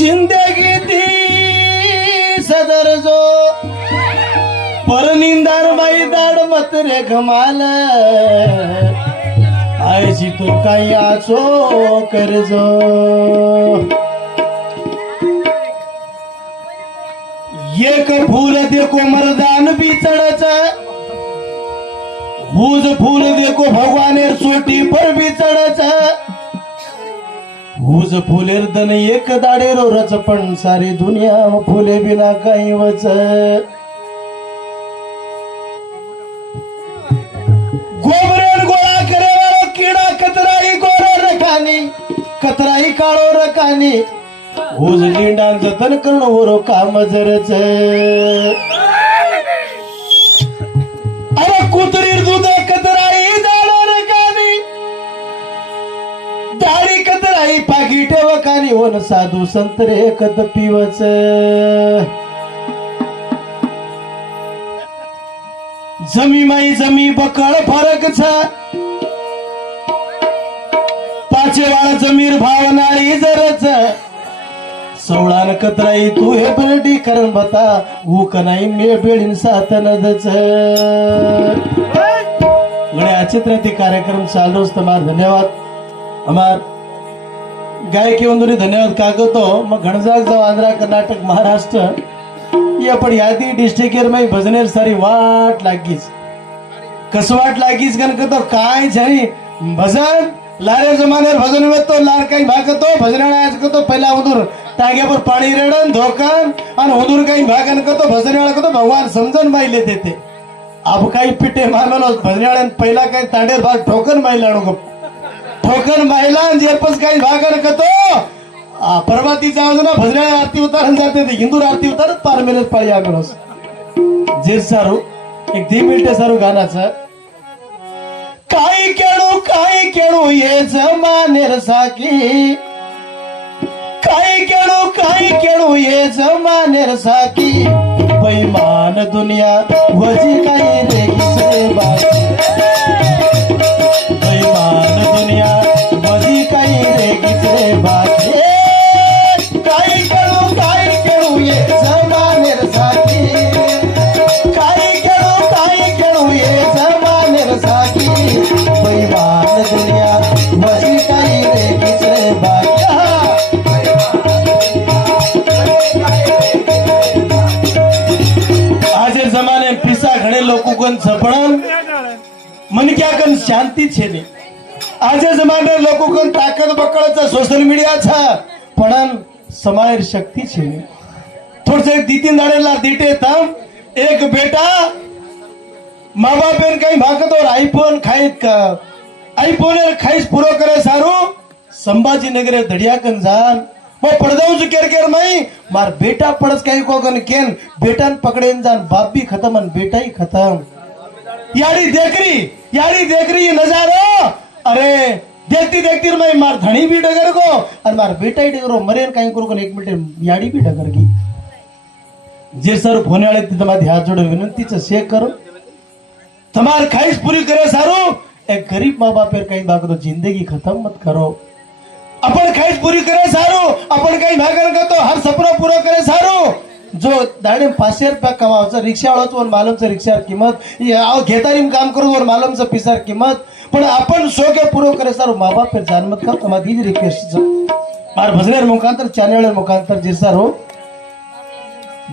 जिंदगी दी सदर जो परनिंदार मैदान मत रे घमाल आयची तो काही आचो करजो एक फूल देखो मर्दान भी चढ़च भूज फूल देखो भगवानेर सोटी पर भी चढ़च भूज फुलेर दन एक दाडेरो रच पण सारी दुनिया फुले बिना काही वच गोबरेर गोळा करे वालो किडा कतराई गोरा रखानी कतराई काळो रखानी भूज लिंडान जतन करण वरो काम जरच अरे कुत्रीर दूध कतराई दाडो रखानी दाढी कतराई पाकिट वकानी वन साधू संतरे कत पिवच जमी माई जमी बकळ फरक छ पाचेवाळ जमीर भावनाळी जरच सौळान कतराई तू हे बरडी करण बता ऊक नाही मे बेळीन सातनदच गड्या चित्रती कार्यक्रम चालू तुम्हारा धन्यवाद हमार गायकी बंधुनी धन्यवाद कागतो मग घणजाग जाओ आंध्र कर्नाटक महाराष्ट्र ये पण यादी डिस्ट्रिक्ट में भजनेर सारी वाट लागीच कस वाट लागीच गण तो काय झाली भजन लारे जमानेर भजन में तो लार काही भागतो भजनाळा तो पहिला उदूर टांगे पर पाणी रेडन धोकन आणि उदूर काही भागन तो भजनाळा तो भगवान समजन माइले देते अब काही पिटे मानलो भजनाळ्यान पहिला काही तांडेर भाग ठोकन माइलाणो गप ठोकन महिला जेपस काही भागन कतो परवाती जाऊ ना भजनाळ्या आरती उतारन जाते ते हिंदू आरती उतारत पार मेलत पाळी आगलोस जे सारू एक 2 मिनिटे सारू गाण्याचं काही केळू ये जमानेर साकी काही केळू ये जमानेर साकी बेईमान दुनिया वजी काही रेगी बाकी बेईमान दुनिया वजी काही रेगी बाकी काही केळू ये जमानेर साकी काही केळू ये जमानेर साकी बेईमान दुनिया वजी काही रेगी बाकी आज जमाने पिसा घणे लोगों को सपड़न मन क्या कन शांति छे ने आज जमाने लोगों को ताकत बकड़ सोशल मीडिया छा पड़न समायर शक्ति छे ने थोड़ से 2-3 दाड़ेला दीटे तम एक बेटा माँ बाप कहीं भागत और आईफोन खाइत का आईफोन खाइस पूरो करे सारू संभाजी नगर धड़िया कन जान मैं पड़दाऊ जो केर मई मार बेटा पड़स कहीं को गन केन बेटान पकड़ेन जान बाप भी खत्म अन बेटा ही खत्म यारी देख रही नजारो अरे देखती मैं मार धनी भी डगर को और मार बेटा ही डगरो मरेन कहीं को 1 मिनट याड़ी भी डगर की जे सर होने वाले तुम्हारे हाथ जोड़ो विनंती से शेयर करो तुम्हारी ख्वाहिश पूरी करे सारू एक गरीब माँ बाप कहीं भाग तो जिंदगी खत्म मत करो अपन ख्वाहिश पूरी करे सारू अपन कहीं भागन का तो हर सपना पूरा करे सारू जो दाड़े 500 रुपया कमावचं रिक्षा वाळोच वर मालूमचं रिक्षार किंमत घेतारी काम करू वर मालूमचं पिसार किंमत पण अपन शोके पूरो करे सारू माँ बाप फिर जान मत कर तुम्हारी दीज रिक्वेस्ट मार भजनेर मुखांतर चैनल मुखांतर जे सारू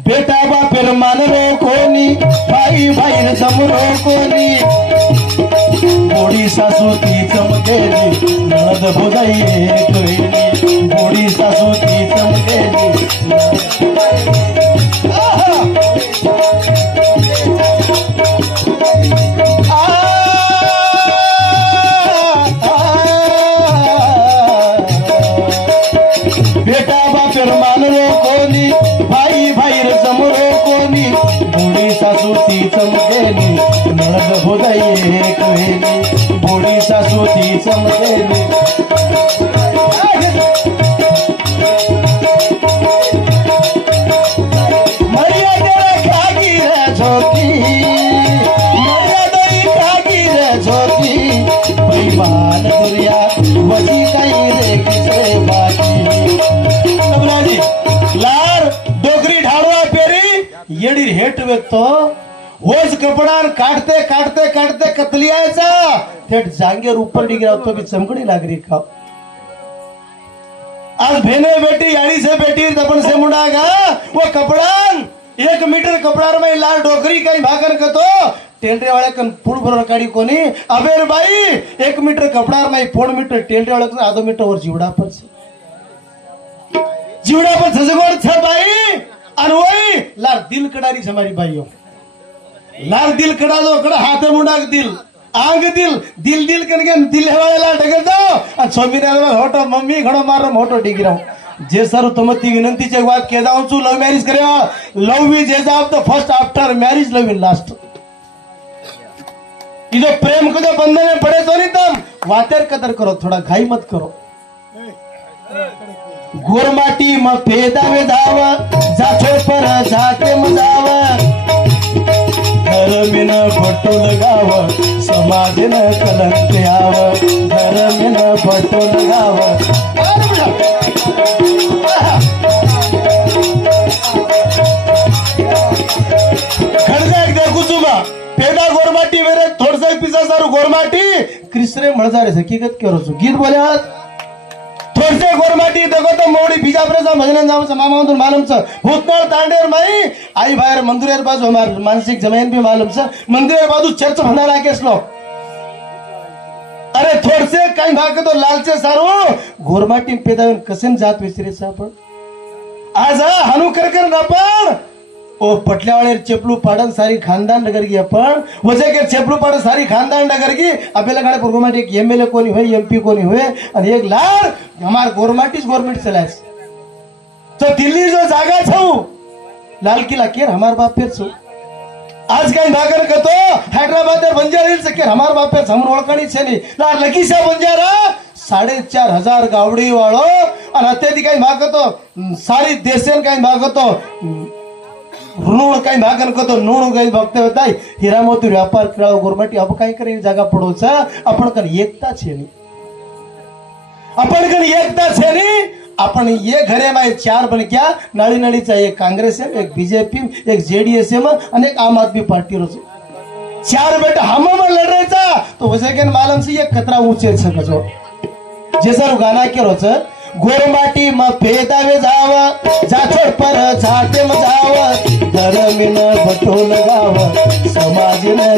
बेटा बापेर मानरो कोनी भाई भाईर समरो कोनी गोडी सासू ती चमकेली नणद भोजाई एक वेली गोडी सासू ती चमकेली आहा! बेटा बापेर मानरो कोणी भाई भाईर समोरो कोणी गोडी सासू ती चमकेली नणद भोजाई एक वेली गोडी सासू ती चमकेली मर्यादेला खागी रे झोकी मर्यादेला खागी रे झोकी बेईमान दुरिया वसी काही रे किसरे बाकी कबराजी लार डोगरी ढाळवा पेरी येडी हेट व्यक्तो होज कपडान काढते काढते काढते कतलियाचा थेट जांगेर ऊपर डिगरा तो भी चमकड़ी लागरी खाओ आज भेने बेटी याड़ी से बेटी दपन से मुंडागा वो कपड़ान 1 मीटर कपड़ार में लाल डोकरी कहीं भागन कतो टेंडरे वाले कन पुड़ भर काढी कोनी अबेर बाई 1 मीटर कपड़ार में 4 मीटर टेंडरे वाले कन आधो मीटर और जीवड़ा पर सजगोड़ छ बाई अनवई लाल दिल कडारी हमारी भाइयों लाल दिल कड़ा दो कड़ा हाथ मुंडा दिल आंग दिल दिल दिल करके दिल हेवायला डगे जाओ छोमी होटो मम्मी घणो मारो मोटो डिग्री जे सर तुमती विनंती चे बात के जाऊं छु लव मैरिज करे लव वी जे जाब तो first after marriage love in last इधर प्रेम को जो बंधन में पड़े तो नहीं तुम वातेर कदर करो थोड़ा घाई मत करो गोरमाटी म पेदा में जाव जाछो पर जाके मजाव घर में न भटो लगाव समाज न कलंक आव घर में न भटो लगाव खड़जा एकदा कुसुमा पेदा गोरमाटी मेरे थोड़सा पिसा सारू गोरमाटी कृष्ण मळजारे हकीकत करो छु गीत बोले थोड़से गोरमाटी देखो तो मोड़ी बीजापुर भजन जाम मामा मालूम छ भूतनाळ तांडेर माई आई बाहेर मंदिरेर बाजू हमार मानसिक जमीन भी मालूम छ मंदिरेर बाजू चर्च भंडारा केस लो अरे थोड़से काही भाग तो लालचे सारू गोरमाटी पेदावन कसेन जात विसरे आपण आज हानू कर ना पण ओ पटल्या वाले चेपलू पाडन सारी खानदान नगर की अपन वजह के चेपलू पाडन सारी खानदान नगर की अबेला गाड़े गोरमाटी एक एमएलए कोनी हुए एमपी कोनी हुए और एक लार हमार गोरमाटी गवर्नमेंट चलास तो दिल्ली जो जागा छऊ लाल किला केर हमार बाप पेर छऊ आज कहीं भागर कतो हैदराबाद बंजारा हिल्स केर हमार बाप पेर हमर ओळखणी छे नहीं लार लकीसा बंजारा 4,500 गावड़ी वालो और अत्यधिक कहीं भागतो सारी देशन कहीं भागतो ऋण काही भागन कतो नूण काही भक्त होताय हीरा मोती व्यापार कराव गोरमाटी अब काही करे जागा पडोचा आपण कन एकता छे नी आपण कन एकता छे नी आपण ये घरे में 4 बन गया नाड़ी नाड़ी चाहिए कांग्रेस है एक बीजेपी एक जेडीएस है और एक आम आदमी पार्टी रो 4 बेटा हम में लड़ रहे था तो वजह के मालूम से ये खतरा ऊंचे छकजो जैसा गाना के रोच गोरमाटी म पेदावे जाव जाछोड़ पर जाके मजाव घर में न भटो लगाव समाज न